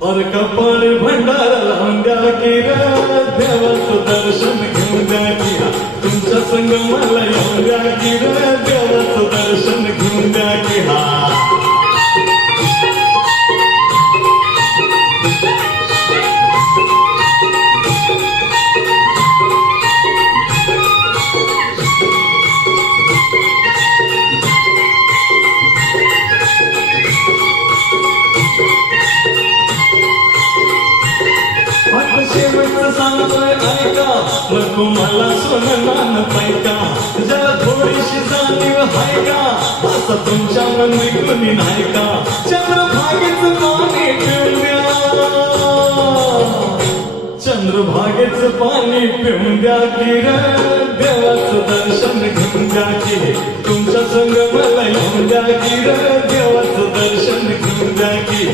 और कपाळ भंडारा लावून द्या की रे, देवाचं दर्शन घेऊन द्या की हा. तुमच्या संग मला येऊन द्या की रे, देवाचं दर्शन घेऊन द्या की हा. शेवटचं सांगतोय ऐका, नको मला सोनं नान पायका. ज्याला थोडीशी जाणीव हाय का, असं तुमच्या मनी कुणी नाही का. चंद्रभागेचं पाणी पिऊन द्या, चंद्रभागेचं पाणी पिऊन द्या की रे, देवाचं दर्शन घेऊन द्या की. तुमच्या संग मला येऊन द्या की रे, देवाचं दर्शन घेऊन द्या की.